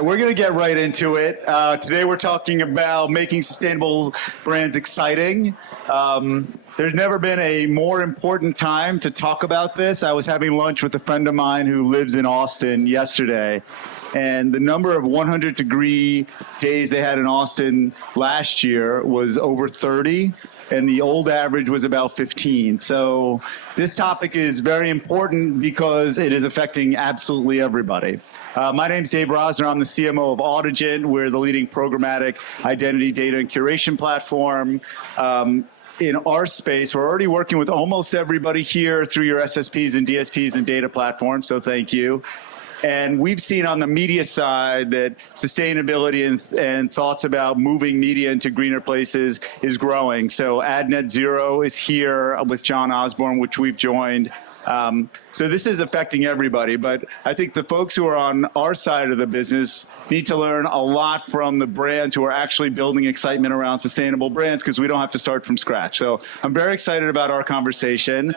We're going to get right into it. Today we're talking about making sustainable brands exciting. There's never been a more important time to talk about this. I was having lunch with a friend of mine who lives in Austin yesterday, and the number of 100-degree days they had in Austin last year was over 30. And the old average was about 15. So this topic is very important because it is affecting absolutely everybody. My name's Dave Rosner. I'm the CMO of Audigent. We're the leading programmatic identity data and curation platform. In our space, we're already working with almost everybody here through your SSPs and DSPs and data platforms, so thank you. And we've seen on the media side that sustainability and thoughts about moving media into greener places is growing. So AdNet Zero is here with John Osborne, which we've joined. So this is affecting everybody, but I think the folks who are on our side of the business need to learn a lot from the brands who are actually building excitement around sustainable brands, because we don't have to start from scratch. So I'm very excited about our conversation.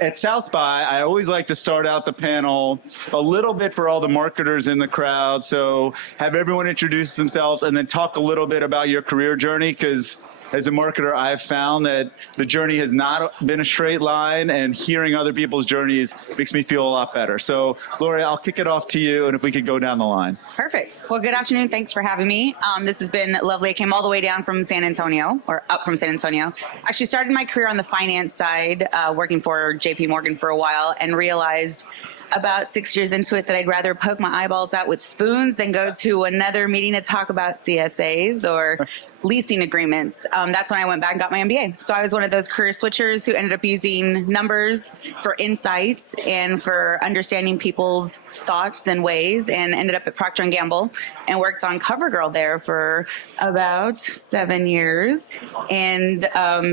At South by, I always like to start out the panel a little bit for all the marketers in the crowd. So have everyone introduce themselves and then talk a little bit about your career journey, because as a marketer, I've found that the journey has not been a straight line, and hearing other people's journeys makes me feel a lot better. So, Lori, I'll kick it off to you, and if we could go down the line. Perfect. Well, good afternoon. Thanks for having me. This has been lovely. I came all the way down from San Antonio, or up from San Antonio. Actually started my career on the finance side, working for JP Morgan for a while, and realized about 6 years into it that I'd rather poke my eyeballs out with spoons than go to another meeting to talk about CSAs or leasing agreements. That's when I went back and got my MBA. So I was one of those career switchers who ended up using numbers for insights and for understanding people's thoughts and ways, and ended up at Procter & Gamble and worked on CoverGirl there for about 7 years, and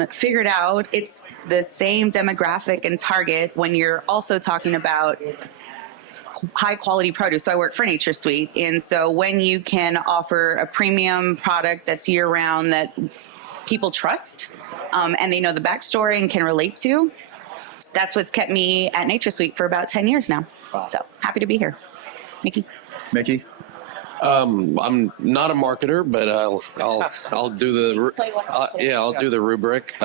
figured out it's the same demographic and target when you're also talking about high quality produce. So I work for NatureSweet. And so when you can offer a premium product that's year round that people trust, and they know the backstory and can relate to, that's what's kept me at NatureSweet for about 10 years now. Wow. So happy to be here. Micky. Micky? I'm not a marketer, but I'll do the do the rubric.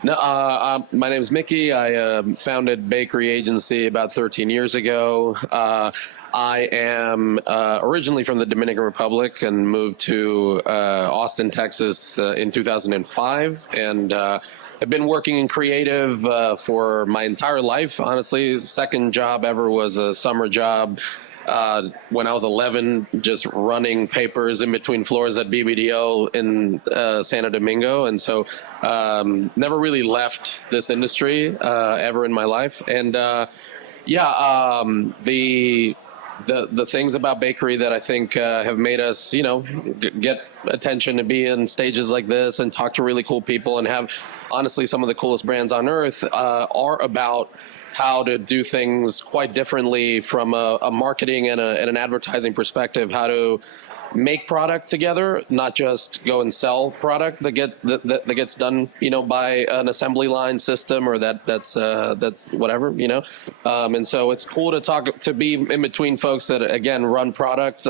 My name is Micky. I founded Bakery Agency about 13 years ago. I am originally from the Dominican Republic and moved to Austin, Texas in 2005. And I've been working in creative for my entire life, honestly. Second job ever was a summer job. When I was 11, just running papers in between floors at BBDO in Santo Domingo. And so never really left this industry ever in my life. And the things about bakery that I think have made us, get attention to be in stages like this and talk to really cool people and have, honestly, some of the coolest brands on earth are about how to do things quite differently from a marketing and an advertising perspective, how to make product together, not just go and sell product that gets done, by an assembly line system or that's whatever, and so it's cool to be in between folks that again run product.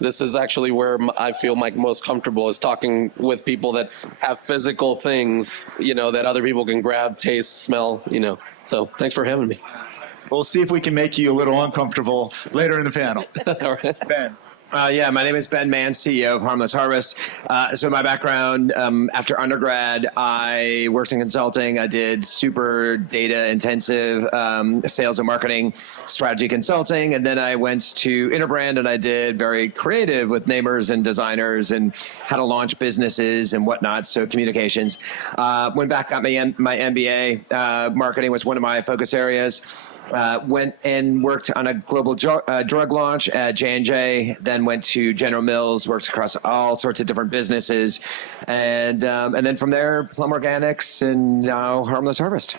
This is actually where I feel most comfortable, is talking with people that have physical things, that other people can grab, taste, smell, So thanks for having me. We'll see if we can make you a little uncomfortable later in the panel. All right. Ben. My name is Ben Mann, CEO of Harmless Harvest. So my background, after undergrad, I worked in consulting. I did super data intensive sales and marketing strategy consulting. And then I went to Interbrand and I did very creative with namers and designers and how to launch businesses and whatnot. So communications. Went back, got my MBA. Marketing was one of my focus areas. Went and worked on a global drug launch at J&J, then went to General Mills, worked across all sorts of different businesses, and then from there, Plum Organics, and now Harmless Harvest.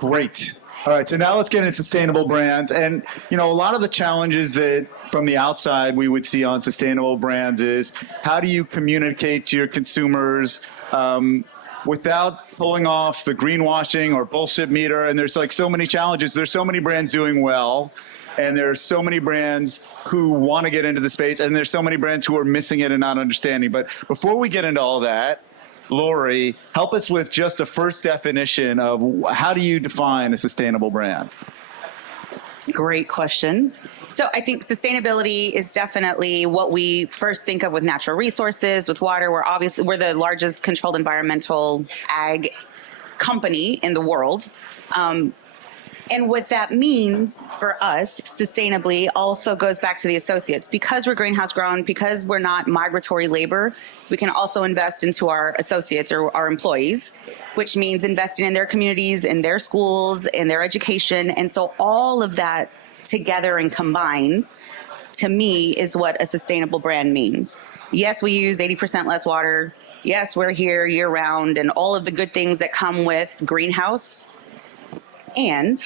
Great. All right, so now let's get into sustainable brands. And, a lot of the challenges that from the outside we would see on sustainable brands is how do you communicate to your consumers without pulling off the greenwashing or bullshit meter? And there's so many challenges. There's so many brands doing well. And there are so many brands who want to get into the space, and there's so many brands who are missing it and not understanding. But before we get into all that, Lori, help us with just a first definition of how do you define a sustainable brand? Great question. So I think sustainability is definitely what we first think of with natural resources, with water. We're the largest controlled environmental ag company in the world. And what that means for us sustainably also goes back to the associates. Because we're greenhouse grown, because we're not migratory labor, we can also invest into our associates or our employees, which means investing in their communities, in their schools, in their education. And so all of that together and combined, to me, is what a sustainable brand means. Yes, we use 80% less water. Yes, we're here year round and all of the good things that come with greenhouse. And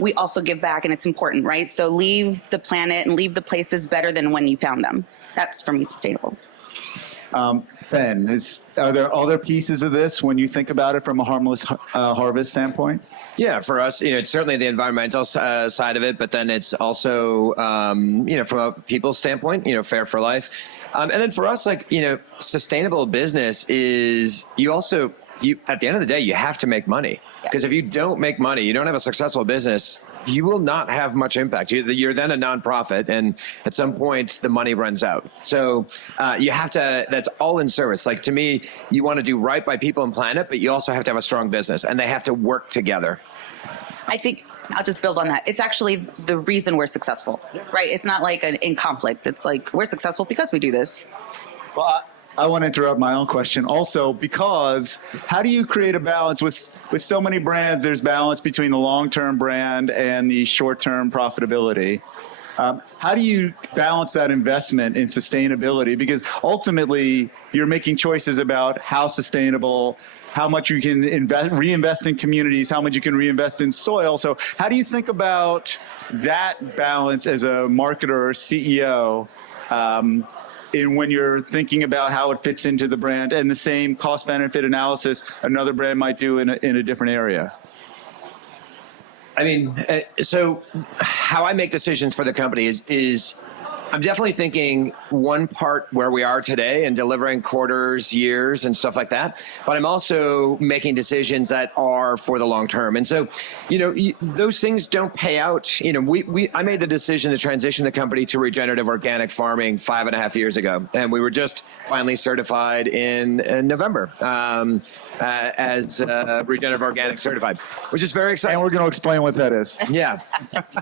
we also give back, and it's important, right? So leave the planet and leave the places better than when you found them. That's, for me, sustainable. Ben, are there other pieces of this when you think about it from a harmless harvest standpoint? Yeah, for us, it's certainly the environmental side of it, but then it's also, from a people standpoint, fair for life. And then for us, sustainable business is at the end of the day, you have to make money, because if you don't make money, you don't have a successful business, you will not have much impact. You're then a nonprofit, and at some point the money runs out. So you have to, that's all in service. Like, to me, you want to do right by people and planet, but you also have to have a strong business, and they have to work together. I think I'll just build on that. It's actually the reason we're successful, right? It's not like in conflict. It's like we're successful because we do this. Well, I want to interrupt my own question also, because how do you create a balance with so many brands? There's balance between the long-term brand and the short-term profitability. How do you balance that investment in sustainability? Because ultimately, you're making choices about how sustainable, how much you can reinvest in communities, how much you can reinvest in soil. So how do you think about that balance as a marketer or CEO? When you're thinking about how it fits into the brand, and the same cost benefit analysis another brand might do in a different area? I mean, so how I make decisions for the company is I'm definitely thinking one part where we are today and delivering quarters, years, and stuff like that. But I'm also making decisions that are for the long term. And so, those things don't pay out. I made the decision to transition the company to regenerative organic farming 5.5 years ago. And we were just finally certified in November as regenerative organic certified, which is very exciting. And we're going to explain what that is. Yeah,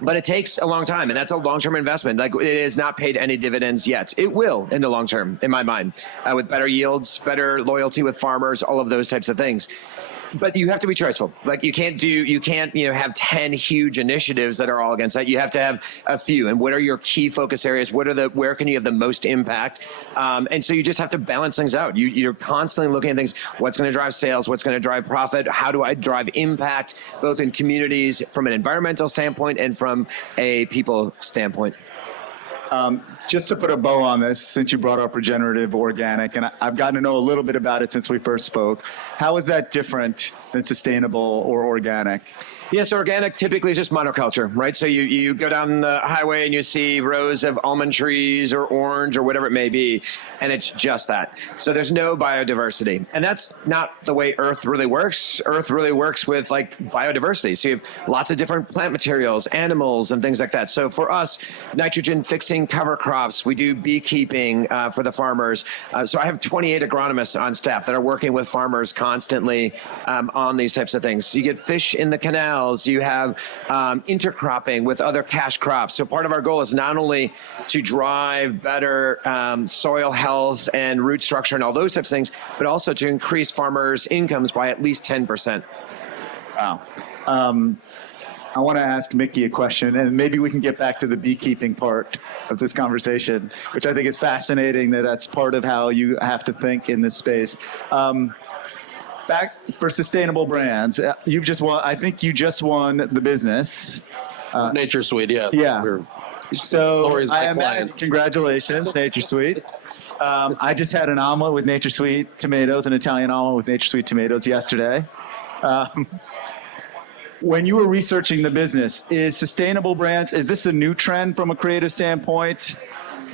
but it takes a long time, and that's a long-term investment. Like, it has not paid any dividends yet. It will in the long term, in my mind, with better yields, better loyalty with farmers, all of those types of things. But you have to be choiceful. Like, you can't have 10 huge initiatives that are all against that. You have to have a few. And what are your key focus areas? Where can you have the most impact? And so you just have to balance things out. You're constantly looking at things. What's going to drive sales? What's going to drive profit? How do I drive impact, both in communities from an environmental standpoint and from a people standpoint? Just to put a bow on this, since you brought up regenerative organic, and I've gotten to know a little bit about it since we first spoke, how is that different than sustainable or organic? Yes, organic typically is just monoculture, right? So you go down the highway and you see rows of almond trees or orange or whatever it may be, and it's just that. So there's no biodiversity. And that's not the way Earth really works. Earth really works with biodiversity. So you have lots of different plant materials, animals, and things like that. So for us, nitrogen fixing cover crops, we do beekeeping for the farmers. So I have 28 agronomists on staff that are working with farmers constantly on these types of things. So you get fish in the canal. You have intercropping with other cash crops. So part of our goal is not only to drive better soil health and root structure and all those types of things, but also to increase farmers' incomes by at least 10%. Wow. I want to ask Micky a question, and maybe we can get back to the beekeeping part of this conversation, which I think is fascinating that's part of how you have to think in this space. Back for sustainable brands, you've just won. I think you just won the business. NatureSweet, yeah. Yeah. So Lori's I my imagine, client. congratulations, NatureSweet. I just had an omelet with NatureSweet tomatoes, an Italian omelet with NatureSweet tomatoes yesterday. when you were researching the business, is sustainable brands, is this a new trend from a creative standpoint?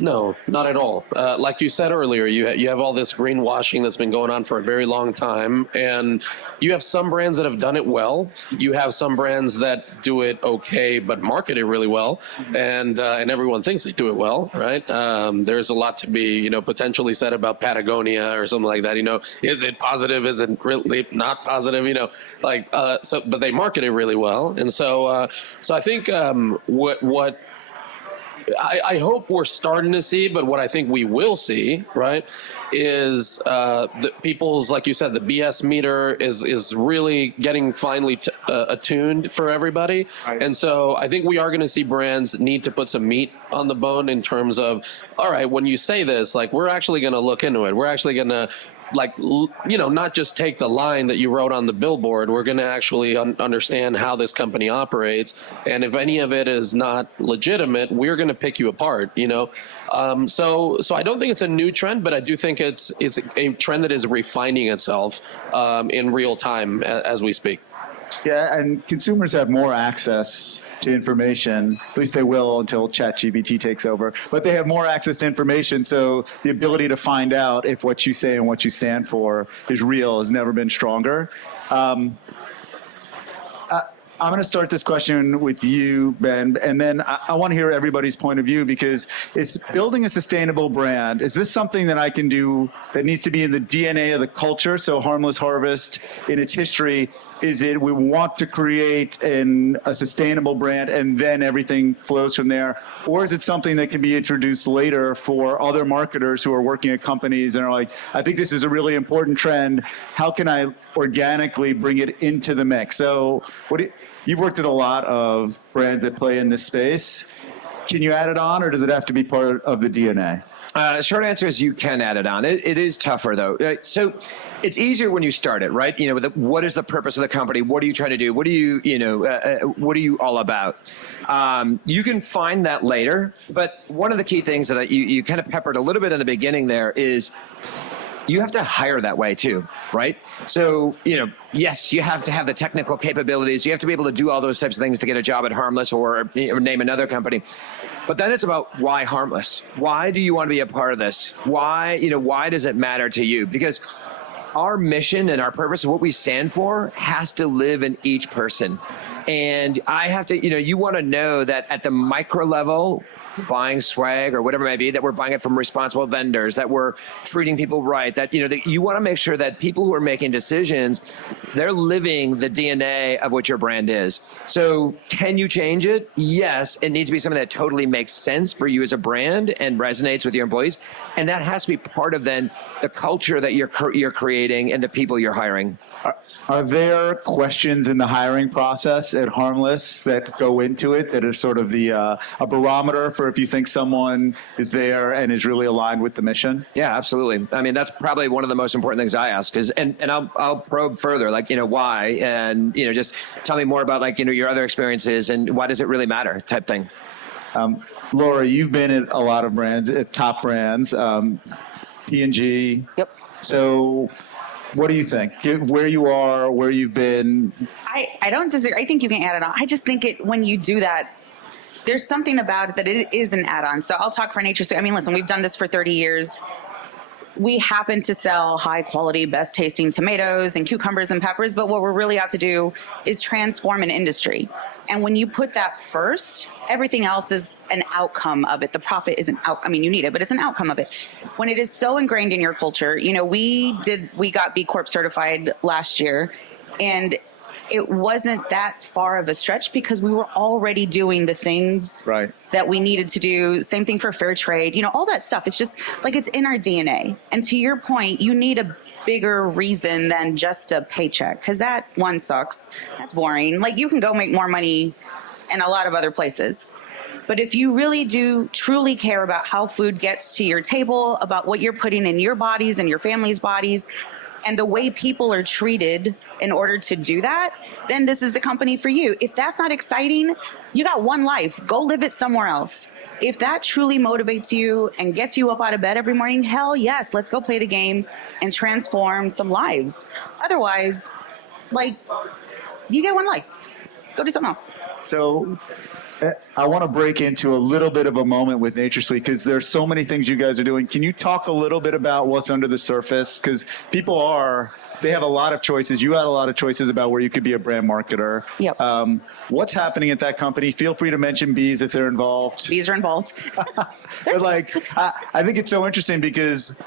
No, not at all. Like you said earlier, you have all this greenwashing that's been going on for a very long time, and you have some brands that have done it well. You have some brands that do it okay, but market it really well, and everyone thinks they do it well, right? There's a lot to be, potentially said about Patagonia or something like that. Is it positive? Is it really not positive? But they market it really well, and so I think what I hope we're starting to see, but what I think we will see, right, is the people's, like you said, the BS meter is really getting finely attuned for everybody. Right. And so I think we are going to see brands need to put some meat on the bone in terms of, all right, when you say this, we're actually going to look into it. We're actually going to not just take the line that you wrote on the billboard. We're going to actually understand how this company operates. And if any of it is not legitimate, we're going to pick you apart, So I don't think it's a new trend, but I do think it's a trend that is refining itself in real time as we speak. Yeah, and consumers have more access to information. At least they will until ChatGPT takes over. But they have more access to information, so the ability to find out if what you say and what you stand for is real has never been stronger. I'm going to start this question with you, Ben, and then I want to hear everybody's point of view, because it's building a sustainable brand. Is this something that I can do that needs to be in the DNA of the culture? So Harmless Harvest, in its history, is it we want to create a sustainable brand and then everything flows from there? Or is it something that can be introduced later for other marketers who are working at companies and are like, I think this is a really important trend. How can I organically bring it into the mix? So you've worked at a lot of brands that play in this space. Can you add it on, or does it have to be part of the DNA? Short answer is you can add it on. It is tougher, though. Right? So it's easier when you start it, right? What is the purpose of the company? What are you trying to do? What are what are you all about? You can find that later, but one of the key things that you kind of peppered a little bit in the beginning there is you have to hire that way too, right? So, yes, you have to have the technical capabilities. You have to be able to do all those types of things to get a job at Harmless or name another company. But then it's about why Harmless? Why do you want to be a part of this? Why does it matter to you? Because our mission and our purpose, what we stand for, has to live in each person. And I have to, you want to know that at the micro level, buying swag or whatever it may be, that we're buying it from responsible vendors, that we're treating people right, that you want to make sure that people who are making decisions, they're living the DNA of what your brand is. So can you change it? Yes, it needs to be something that totally makes sense for you as a brand and resonates with your employees, and that has to be part of then the culture that you're creating and the people you're hiring. Are there questions in the hiring process at Harmless that go into it that are sort of a barometer for if you think someone is there and is really aligned with the mission? Yeah, absolutely. I mean, that's probably one of the most important things I ask is, and I'll probe further, why, and just tell me more about your other experiences and why does it really matter type thing. Laura, you've been at a lot of brands, at top brands, P&G. Yep. So what do you think? Where you are, where you've been? I don't disagree. I think you can add it on. I just think when you do that, there's something about it that it is an add-on. So I'll talk for NatureSweet. I mean, listen, we've done this for 30 years. We happen to sell high quality, best tasting tomatoes and cucumbers and peppers, but what we're really out to do is transform an industry. And when you put that first, everything else is an outcome of it. The profit isn't you need it, but it's an outcome of it. When it is so ingrained in your culture, we got B Corp certified last year, and it wasn't that far of a stretch because we were already doing the things that we needed to do. Same thing for fair trade, all that stuff. It's just it's in our DNA. And to your point, you need a bigger reason than just a paycheck, because that one sucks. That's boring. You can go make more money in a lot of other places. But if you really do truly care about how food gets to your table, about what you're putting in your bodies and your family's bodies, and the way people are treated in order to do that, then this is the company for you. If that's not exciting, you got one life. Go live it somewhere else. If that truly motivates you and gets you up out of bed every morning, hell yes, let's go play the game and transform some lives. Otherwise, you get one life. go do something else. So I want to break into a little bit of a moment with NatureSweet because there's so many things you guys are doing. Can you talk a little bit about what's under the surface? Because they have a lot of choices. You had a lot of choices about where you could be a brand marketer. Yep. What's happening at that company? Feel free to mention bees if they're involved. Bees are involved. But like, I think it's so interesting because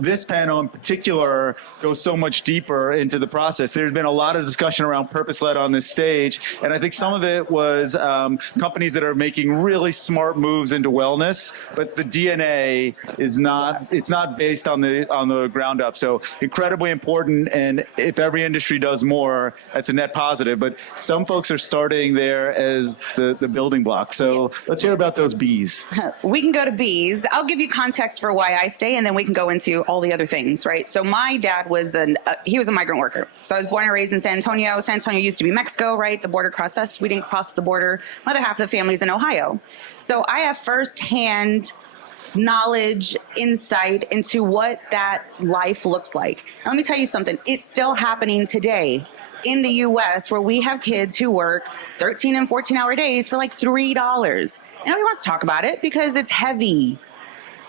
this panel in particular goes so much deeper into the process. There's been a lot of discussion around purpose-led on this stage, and I think some of it was companies that are making really smart moves into wellness, but the DNA is not—it's not based on the ground up. So incredibly important, and if every industry does more, that's a net positive. But some folks are starting there as the building block. So let's hear about those bees. We can go to bees. I'll give you context for why I stay, and then we can go into all the other things, right? So my dad was he was a migrant worker. So I was born and raised in San Antonio. San Antonio used to be Mexico, right? The border crossed us. We didn't cross the border. My other half of the family's in Ohio. So I have firsthand knowledge, insight into what that life looks like. And let me tell you something. It's still happening today in the US where we have kids who work 13 and 14-hour days for like $3. And nobody wants to talk about it because it's heavy.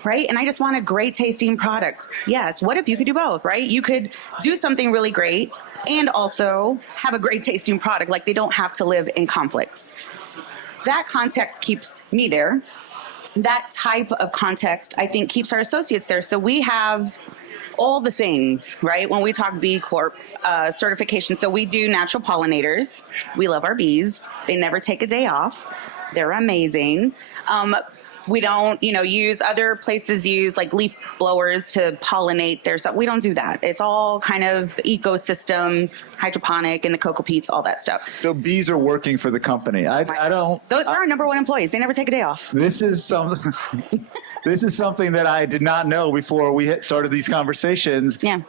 Right? And I just want a great tasting product. Yes. What if you could do both, right? You could do something really great and also have a great tasting product. Like they don't have to live in conflict. That context keeps me there. That type of context, I think, keeps our associates there. So we have all the things, right? When we talk B Corp certification. So we do natural pollinators. We love our bees. They never take a day off. They're amazing. We don't, use other places use like leaf blowers to pollinate their stuff. We don't do that. It's all kind of ecosystem, hydroponic, and the cocoa peats, all that stuff. So bees are working for the company. I don't. They're our number one employees. They never take a day off. This is something. This is something that I did not know before we started these conversations. Yeah.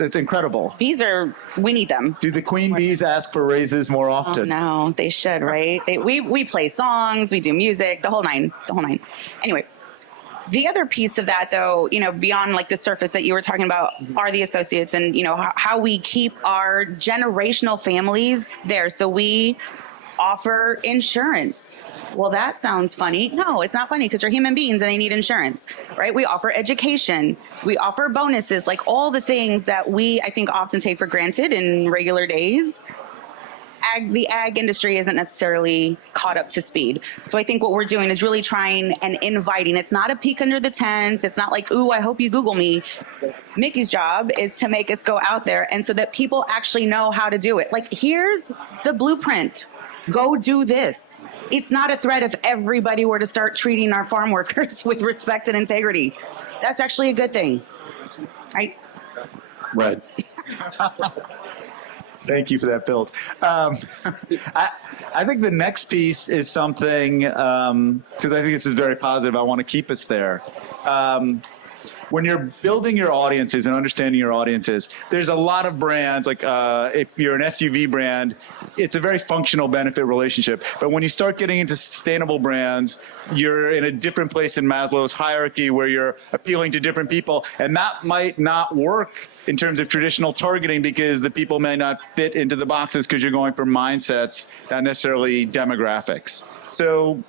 It's incredible. Bees we need them. Do the queen bees ask for raises more often? Oh, no, they should, right? We play songs, we do music, the whole nine. Anyway, the other piece of that, though, beyond like the surface that you were talking about, are the associates and, how we keep our generational families there. So we offer insurance. Well, that sounds funny. No, it's not funny because they're human beings and they need insurance, right? We offer education. We offer bonuses, like all the things that I think, often take for granted in regular days. The ag industry isn't necessarily caught up to speed. So I think what we're doing is really trying and inviting. It's not a peek under the tent. It's not like, ooh, I hope you Google me. Mickey's job is to make us go out there and so that people actually know how to do it. Like, here's the blueprint. Go do this. It's not a threat if everybody were to start treating our farm workers with respect and integrity. That's actually a good thing, right? Right. Thank you for that build. I think the next piece is something, because I think this is very positive. I want to keep us there. When you're building your audiences and understanding your audiences, there's a lot of brands, like if you're an SUV brand, it's a very functional benefit relationship. But when you start getting into sustainable brands, you're in a different place in Maslow's hierarchy where you're appealing to different people. And that might not work in terms of traditional targeting because the people may not fit into the boxes because you're going for mindsets, not necessarily demographics. So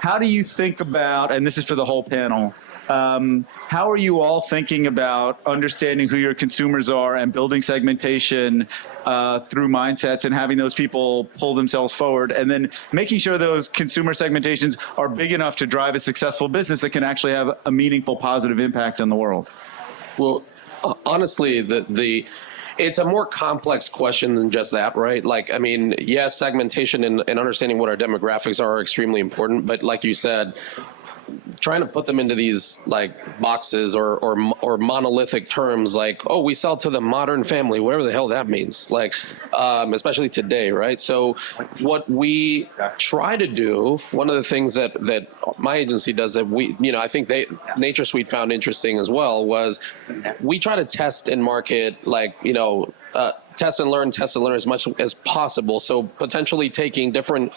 how do you think about, and this is for the whole panel, how are you all thinking about understanding who your consumers are and building segmentation through mindsets and having those people pull themselves forward and then making sure those consumer segmentations are big enough to drive a successful business that can actually have a meaningful positive impact on the world? Well, honestly, it's a more complex question than just that, right? Like, I mean, yes, segmentation and understanding what our demographics are extremely important, but like you said, trying to put them into these like boxes or monolithic terms like, oh, we sell to the modern family, whatever the hell that means, like, especially today, right? So what we try to do, one of the things that my agency does that I think NatureSweet found interesting as well was we try to test and market like, test and learn as much as possible. So potentially taking different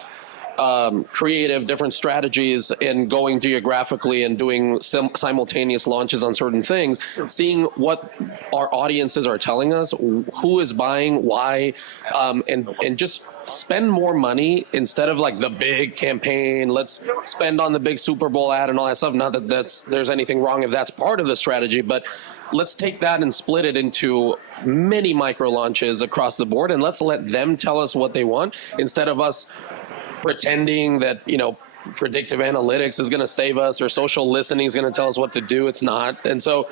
creative, different strategies in going geographically and doing simultaneous launches on certain things, seeing what our audiences are telling us, who is buying, why, and just spend more money instead of like the big campaign. Let's spend on the big Super Bowl ad and all that stuff. Not that there's anything wrong if that's part of the strategy, but let's take that and split it into many micro launches across the board, and let's let them tell us what they want instead of us pretending that, predictive analytics is going to save us or social listening is going to tell us what to do. It's not. And so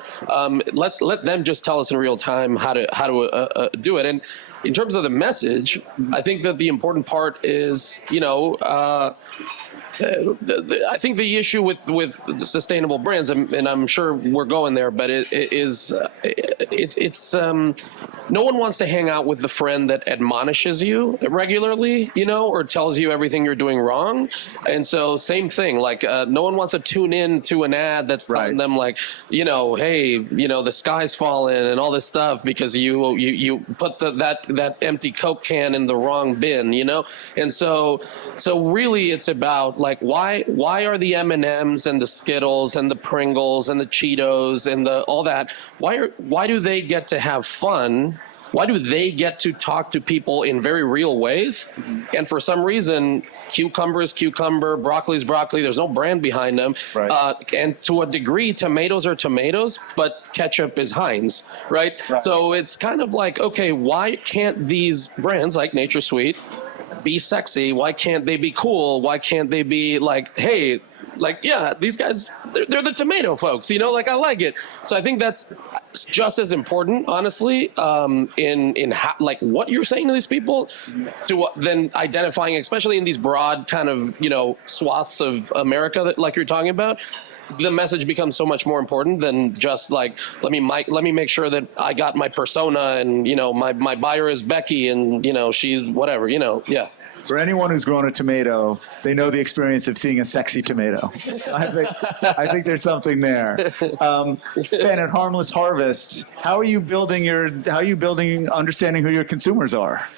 let's let them just tell us in real time how to do it. And in terms of the message, I think that the important part is, I think the issue with sustainable brands, and I'm sure we're going there, but it's no one wants to hang out with the friend that admonishes you regularly, or tells you everything you're doing wrong. And so same thing, like no one wants to tune in to an ad that's telling them like, hey, the sky's falling and all this stuff because you put that empty Coke can in the wrong bin, And so really it's about like, why are the M&Ms and the Skittles and the Pringles and the Cheetos and all that, why do they get to have fun? Why do they get to talk to people in very real ways? And for some reason, cucumber is cucumber, broccoli is broccoli. There's no brand behind them. Right. And to a degree, tomatoes are tomatoes, but ketchup is Heinz, right? So it's kind of like, okay, why can't these brands like NatureSweet be sexy? Why can't they be cool? Why can't they be like, hey, like, yeah, these guys, they're the tomato folks, like I like it. So I think that's just as important, honestly, in how, like what you're saying to these people, to then identifying, especially in these broad kind of, swaths of America that like you're talking about. The message becomes so much more important than just like, let me make sure that I got my persona and, my buyer is Becky and, she's whatever, yeah. For anyone who's grown a tomato, they know the experience of seeing a sexy tomato. I think there's something there. Ben, at Harmless Harvest, how are you building understanding who your consumers are?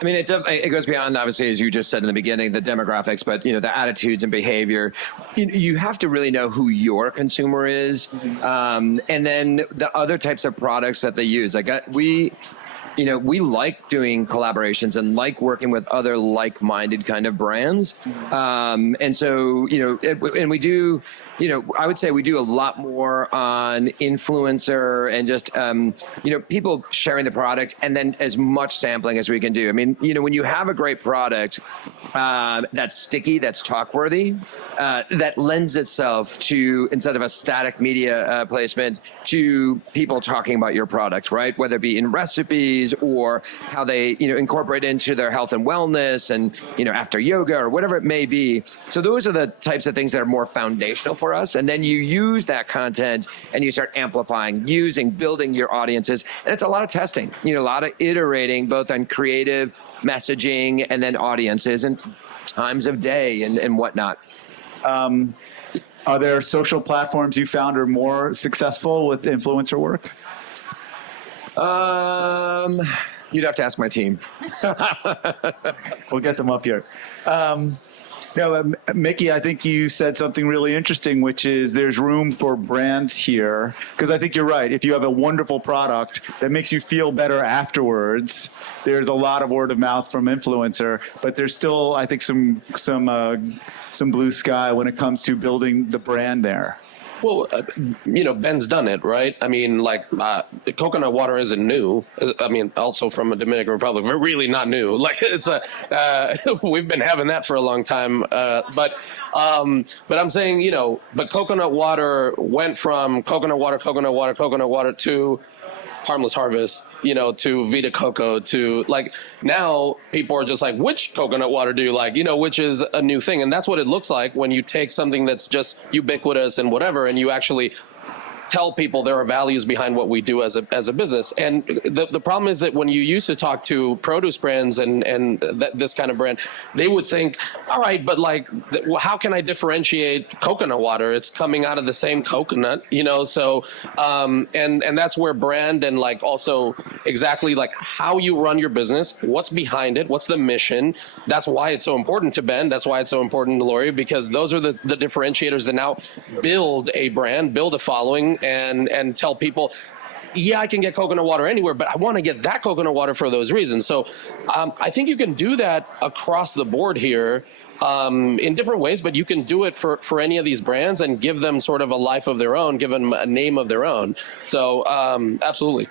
I mean, it goes beyond, obviously, as you just said in the beginning, the demographics, but, the attitudes and behavior. You have to really know who your consumer is. And then the other types of products that they use. Like we like doing collaborations and like working with other like-minded kind of brands. And so, and we do, I would say we do a lot more on influencer and just, people sharing the product and then as much sampling as we can do. I mean, when you have a great product that's sticky, that's talk-worthy, that lends itself to, instead of a static media placement, to people talking about your product, right? Whether it be in recipes or how they, incorporate into their health and wellness and, after yoga or whatever it may be. So those are the types of things that are more foundational for us. And then you use that content and you start amplifying, building your audiences. And it's a lot of testing, a lot of iterating both on creative messaging and then audiences and times of day and whatnot. Are there social platforms you found are more successful with influencer work? You'd have to ask my team. We'll get them up here. Micky, I think you said something really interesting, which is there's room for brands here. Because I think you're right. If you have a wonderful product that makes you feel better afterwards, there's a lot of word of mouth from influencer. But there's still, I think, some blue sky when it comes to building the brand there. Well, Ben's done it, right? I mean, like, coconut water isn't new. I mean, also from a Dominican Republic, but really not new. Like, it's we've been having that for a long time. But I'm saying, but coconut water went from coconut water to Harmless Harvest, to Vita Coco, to like now people are just like, which coconut water do you like? Which is a new thing. And that's what it looks like when you take something that's just ubiquitous and whatever, and you actually tell people there are values behind what we do as a business. And the problem is that when you used to talk to produce brands and this kind of brand, they would think, all right, but like, how can I differentiate coconut water? It's coming out of the same coconut, you know? So, and that's where brand and like also exactly like how you run your business, what's behind it, what's the mission. That's why it's so important to Ben. That's why it's so important to Lori, because those are the differentiators that now build a brand, build a following, and tell people, yeah, I can get coconut water anywhere, but I want to get that coconut water for those reasons. So I think you can do that across the board here in different ways, but you can do it for any of these brands and give them sort of a life of their own, give them a name of their own. So absolutely.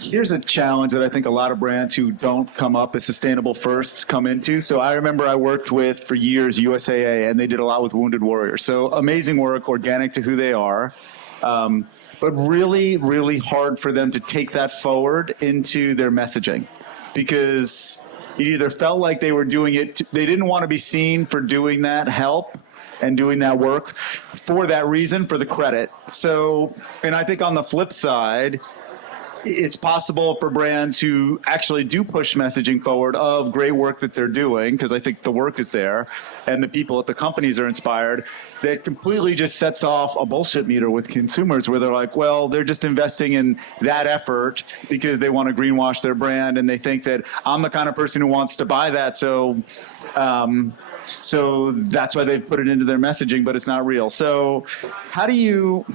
Here's a challenge that I think a lot of brands who don't come up as sustainable firsts come into. So I remember I worked with, for years, USAA, and they did a lot with Wounded Warriors. So amazing work, organic to who they are. But really, really hard for them to take that forward into their messaging, because it either felt like they were doing it, they didn't want to be seen for doing that help and doing that work for that reason, for the credit. So, and I think on the flip side, it's possible for brands who actually do push messaging forward of great work that they're doing, because I think the work is there and the people at the companies are inspired, that completely just sets off a bullshit meter with consumers where they're like, well, they're just investing in that effort because they want to greenwash their brand and they think that I'm the kind of person who wants to buy that. So that's why they've put it into their messaging, but it's not real. So how do you...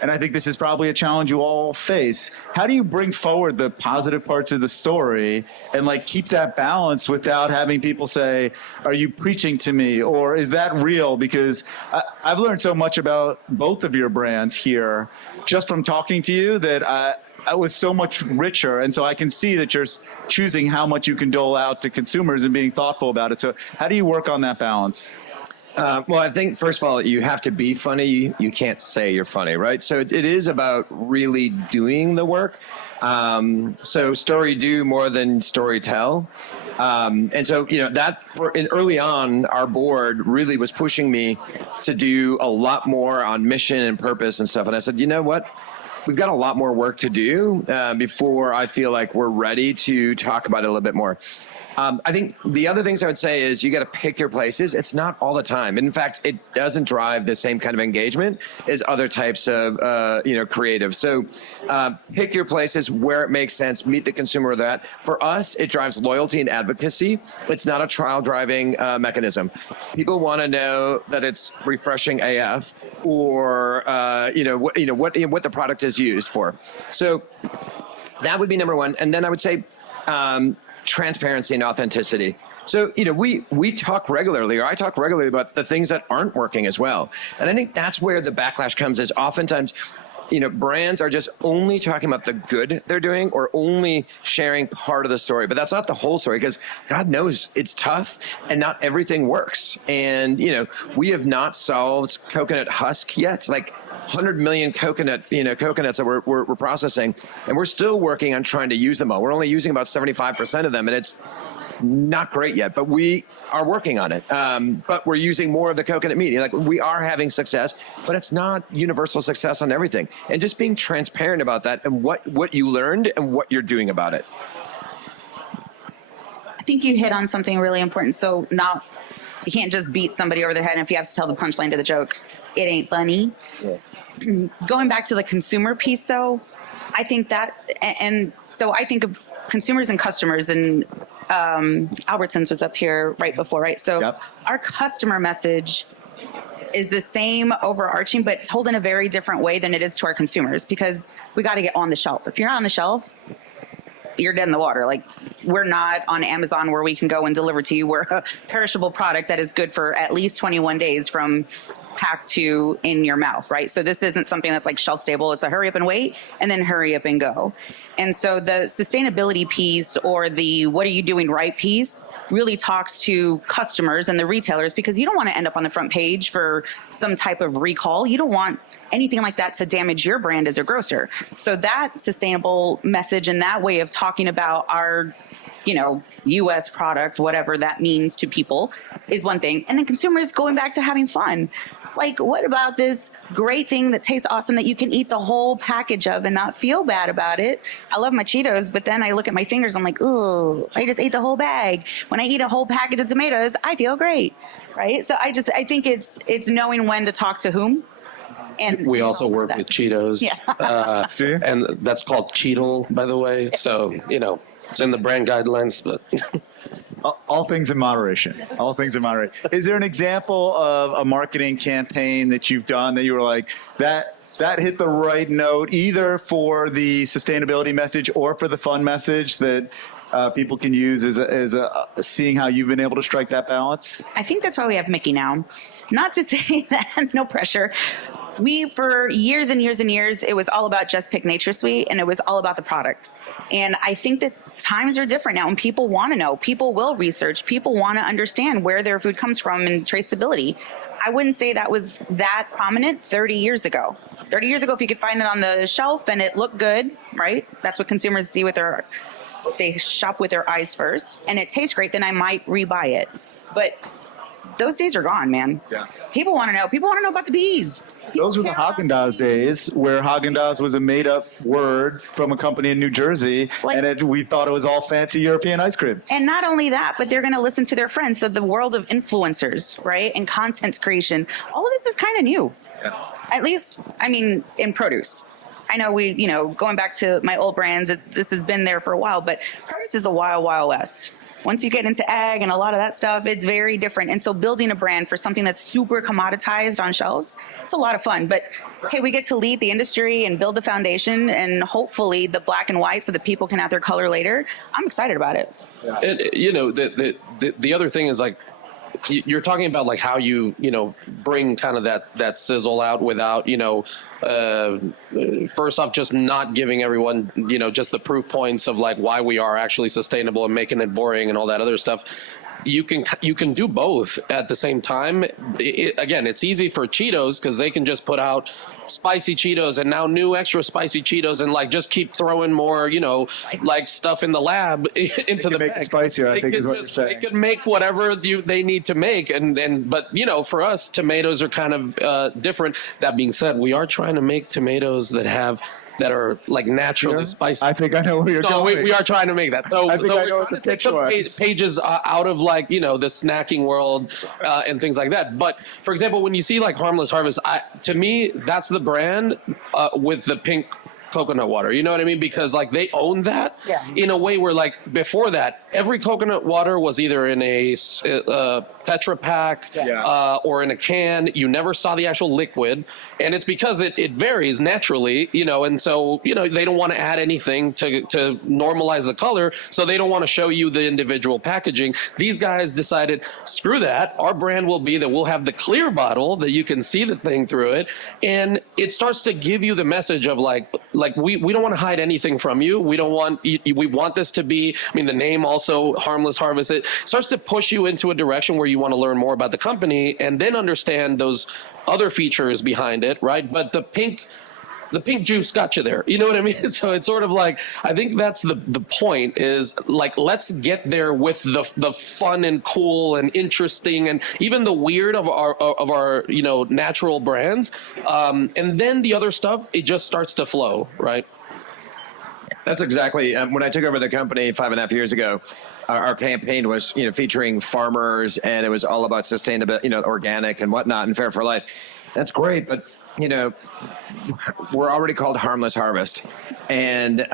And I think this is probably a challenge you all face. How do you bring forward the positive parts of the story and like keep that balance without having people say, are you preaching to me? Or is that real? Because I've learned so much about both of your brands here just from talking to you that I was so much richer. And so I can see that you're choosing how much you can dole out to consumers and being thoughtful about it. So how do you work on that balance? Well, I think, first of all, you have to be funny. You can't say you're funny, right? So it is about really doing the work. So story do more than story tell. And so, you know, early on, our board really was pushing me to do a lot more on mission and purpose and stuff. And I said, you know what? We've got a lot more work to do before I feel like we're ready to talk about it a little bit more. I think the other things I would say is you got to pick your places. It's not all the time. In fact, it doesn't drive the same kind of engagement as other types of, creative. So pick your places where it makes sense. Meet the consumer with that. For us, it drives loyalty and advocacy. It's not a trial driving mechanism. People want to know that it's refreshing AF or, what the product is used for. So that would be number one. And then I would say, transparency and authenticity. So, we talk regularly, or I talk regularly about the things that aren't working as well. And I think that's where the backlash comes, is oftentimes, brands are just only talking about the good they're doing or only sharing part of the story. But that's not the whole story, because God knows it's tough and not everything works. And, we have not solved coconut husk yet. Like, 100 million coconuts that we're processing, and we're still working on trying to use them all. We're only using about 75% of them, and it's not great yet, but we are working on it. But we're using more of the coconut meat. Like, we are having success, but it's not universal success on everything. And just being transparent about that and what you learned and what you're doing about it. I think you hit on something really important. So now you can't just beat somebody over their head. And if you have to tell the punchline to the joke, it ain't funny. Yeah. Going back to the consumer piece, though, I think that, and so I think of consumers and customers, and Albertsons was up here right before, right? So yep. Our customer message is the same overarching, but told in a very different way than it is to our consumers, because we got to get on the shelf. If you're not on the shelf, you're dead in the water. Like, we're not on Amazon where we can go and deliver to you. We're a perishable product that is good for at least 21 days from packed to in your mouth, right? So this isn't something that's like shelf stable. It's a hurry up and wait and then hurry up and go. And so the sustainability piece, or the what are you doing right piece, really talks to customers and the retailers, because you don't want to end up on the front page for some type of recall. You don't want anything like that to damage your brand as a grocer. So that sustainable message and that way of talking about our, U.S. product, whatever that means to people, is one thing. And then consumers going back to having fun. Like, what about this great thing that tastes awesome that you can eat the whole package of and not feel bad about it? I love my Cheetos, but then I look at my fingers, I'm like, ooh, I just ate the whole bag. When I eat a whole package of tomatoes, I feel great, right? So I think it's knowing when to talk to whom. And We also work with Cheetos. Yeah. Do you? And that's called Cheetle, by the way. So, it's in the brand guidelines, but All things in moderation. All things in moderation. Is there an example of a marketing campaign that you've done that you were like, that hit the right note, either for the sustainability message or for the fun message that people can use as seeing how you've been able to strike that balance? I think that's why we have Micky now. Not to say that, no pressure. We, for years and years and years, it was all about just pick NatureSweet, and it was all about the product. And I think that times are different now, and people want to know. People will research. People want to understand where their food comes from and traceability. I wouldn't say that was that prominent 30 years ago. 30 years ago, if you could find it on the shelf and it looked good, right? That's what consumers see they shop with their eyes first, and it tastes great, then I might rebuy it. But those days are gone, man. Yeah. People want to know. People want to know about the bees. Those were the Haagen-Dazs days, where Haagen-Dazs was a made-up word from a company in New Jersey, and we thought it was all fancy European ice cream. And not only that, but they're going to listen to their friends. So the world of influencers, right, and content creation, all of this is kind of new. Yeah. At least, in produce. I know going back to my old brands, this has been there for a while, but produce is the wild, wild west. Once you get into ag and a lot of that stuff, it's very different. And so building a brand for something that's super commoditized on shelves, it's a lot of fun. But hey, we get to lead the industry and build the foundation and hopefully the black and white so that people can add their color later. I'm excited about it. And, the other thing is, like, you're talking about like how you bring kind of that sizzle out without first off just not giving everyone just the proof points of like why we are actually sustainable and making it boring and all that other stuff. You can do both at the same time. Again, it's easy for Cheetos because they can just put out spicy Cheetos and now new extra spicy Cheetos and like just keep throwing more, like stuff in the lab into the make bag. it spicier, I think is what you're saying. They could make whatever they need to make, but for us, tomatoes are kind of different. That being said, we are trying to make tomatoes that are like naturally spicy. I think I know where you're going. We are trying to make that. So, I think I know we're what trying the to take some pitch was. pages out of like, the snacking world and things like that. But for example, when you see like Harmless Harvest, to me, that's the brand with the pink coconut water. You know what I mean? Because like they own that in a way where like before that, every coconut water was either in a Tetra Pak or in a can. You never saw the actual liquid. And it's because it varies naturally, and so, they don't want to add anything to normalize the color. So they don't want to show you the individual packaging. These guys decided, screw that. Our brand will be that we'll have the clear bottle that you can see the thing through it. And it starts to give you the message of like we don't want to hide anything from you. We want this to be, the name also, Harmless Harvest, it starts to push you into a direction where you want to learn more about the company and then understand those other features behind it, right? But the pink juice got you there. You know what I mean? So it's sort of like, I think that's the point is like, let's get there with the fun and cool and interesting and even the weird of our natural brands. And then the other stuff, it just starts to flow, right? That's exactly when I took over the company 5.5 years ago. Our campaign was, featuring farmers, and it was all about sustainable, organic and whatnot, and fair for life. That's great, but we're already called Harmless Harvest, and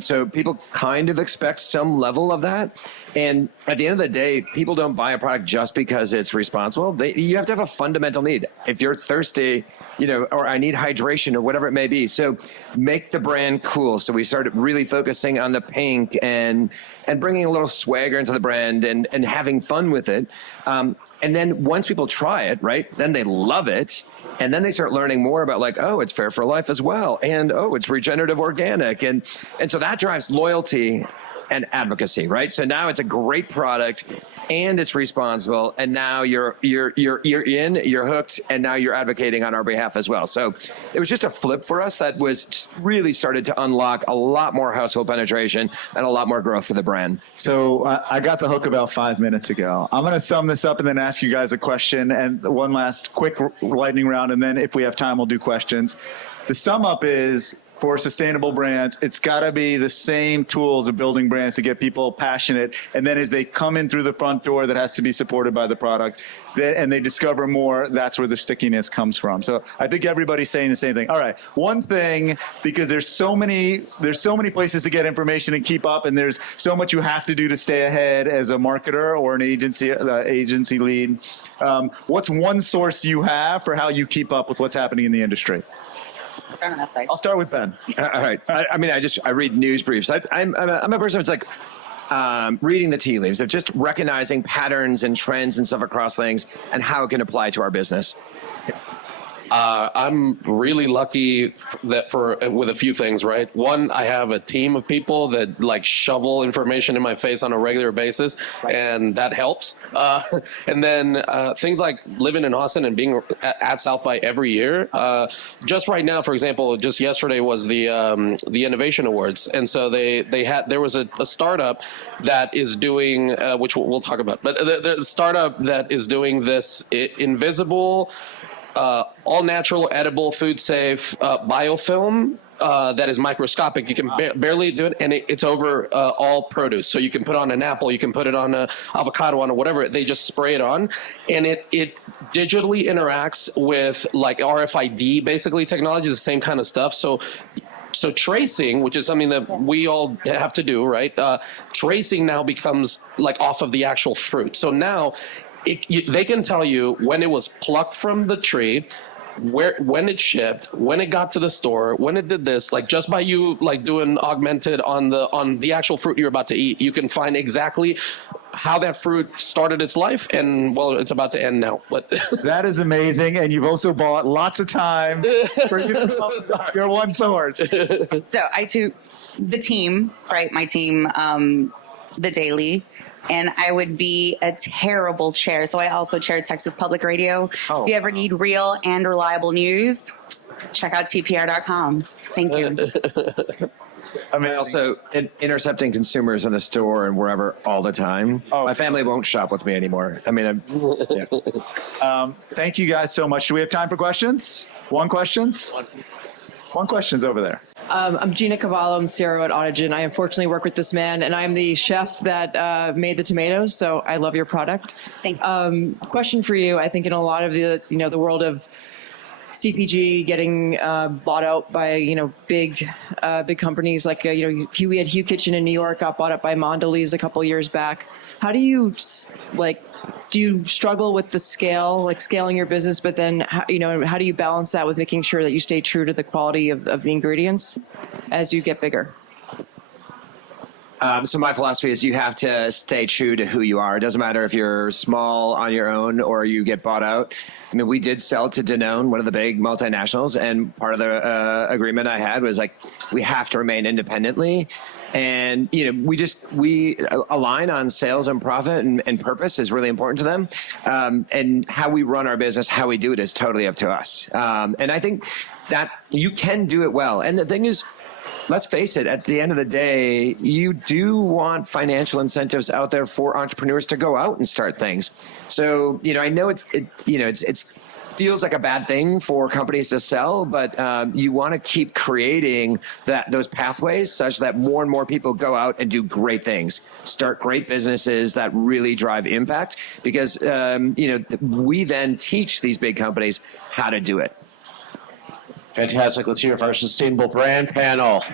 so people kind of expect some level of that. And at the end of the day, people don't buy a product just because it's responsible. You have to have a fundamental need. If you're thirsty, or I need hydration or whatever it may be. So make the brand cool. So we started really focusing on the pink and bringing a little swagger into the brand and having fun with it. And then once people try it, right, then they love it. And then they start learning more about like, oh, it's fair for life as well. And, oh, it's regenerative organic. And so that drives loyalty and advocacy, right? So now it's a great product. and it's responsible, and now you're hooked, and now you're advocating on our behalf as well. So it was just a flip for us that was really started to unlock a lot more household penetration and a lot more growth for the brand. So I got the hook about 5 minutes ago. I'm going to sum this up and then ask you guys a question and one last quick lightning round, and then if we have time, we'll do questions. The sum up is, for sustainable brands, it's got to be the same tools of building brands to get people passionate. And then as they come in through the front door, that has to be supported by the product, and they discover more, that's where the stickiness comes from. So I think everybody's saying the same thing. All right, one thing, because there's so many places to get information and keep up, and there's so much you have to do to stay ahead as a marketer or an agency lead. What's one source you have for how you keep up with what's happening in the industry? Start on that side. I'll start with Ben. All right. I read news briefs. I'm a person who's like reading the tea leaves of just recognizing patterns and trends and stuff across things and how it can apply to our business. I'm really lucky with a few things, right? One, I have a team of people that like shovel information in my face on a regular basis, and that helps. And then things like living in Austin and being at South by every year. Just right now, for example, just yesterday was the Innovation Awards, and so there was a startup that is doing which we'll talk about, but the startup that is doing this invisible. All natural, edible, food safe biofilm that is microscopic. You can barely do it, and it's over all produce. So you can put on an apple, you can put it on an avocado, on whatever. They just spray it on, and it digitally interacts with like RFID, basically technology, the same kind of stuff. So tracing, which is something that we all have to do, right? Tracing now becomes like off of the actual fruit. So now they can tell you when it was plucked from the tree, when it shipped, when it got to the store, when it did this, like just by you like doing augmented on the actual fruit you're about to eat, you can find exactly how that fruit started its life, and well, it's about to end now. But that is amazing, and you've also bought lots of time for your one source. So the team, right? My team, the Daily. And I would be a terrible chair. So I also chair Texas Public Radio. Oh. If you ever need real and reliable news, check out tpr.com. Thank you. I mean, Also, intercepting consumers in the store and wherever all the time. Oh. My family won't shop with me anymore. I mean, yeah. Thank you guys so much. Do we have time for questions? One question's over there. I'm Gina Cavallo. I'm CRO at Audigent. I unfortunately work with this man, and I'm the chef that made the tomatoes. So I love your product. Thank you. Question for you. I think in a lot of the world of CPG getting bought out by big companies like we had Hugh Kitchen in New York got bought up by Mondelez a couple years back. How do you do you struggle with the scaling your business, but then how do you balance that with making sure that you stay true to the quality of the ingredients as you get bigger? So my philosophy is you have to stay true to who you are. It doesn't matter if you're small on your own or you get bought out. I mean, we did sell to Danone, one of the big multinationals, and part of the agreement I had was like, we have to remain independently. And, we align on sales and profit and purpose is really important to them. And how we run our business, how we do it is totally up to us. And I think that you can do it well. And the thing is, let's face it, at the end of the day, you do want financial incentives out there for entrepreneurs to go out and start things. So, I know it feels like a bad thing for companies to sell, but you want to keep creating those pathways such that more and more people go out and do great things, start great businesses that really drive impact, because we then teach these big companies how to do it. Fantastic. Let's hear it for our sustainable brand panel.